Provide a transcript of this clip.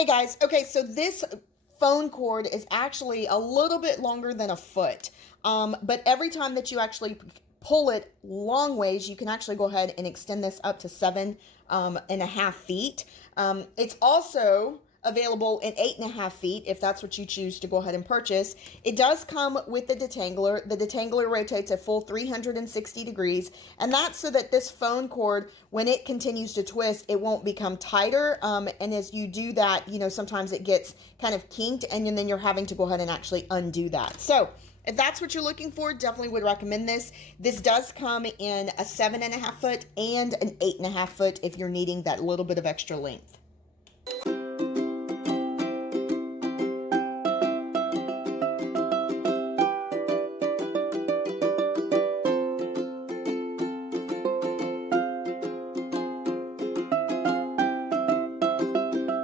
Hey guys, okay, so this phone cord is actually a little bit longer than a foot, but every time that you actually pull it long ways, you can actually go ahead and extend this up to 7.5 feet. It's also available in 8.5 feet if that's what you choose to go ahead and purchase. It does come with the detangler. The detangler rotates a full 360 degrees, and that's so that this phone cord, when it continues to twist, it won't become tighter. And as you do that, sometimes it gets kind of kinked, and then you're having to go ahead and actually undo that. So if that's what you're looking for, definitely would recommend this. This does come in a 7.5 foot and an 8.5 foot if you're needing that little bit of extra length.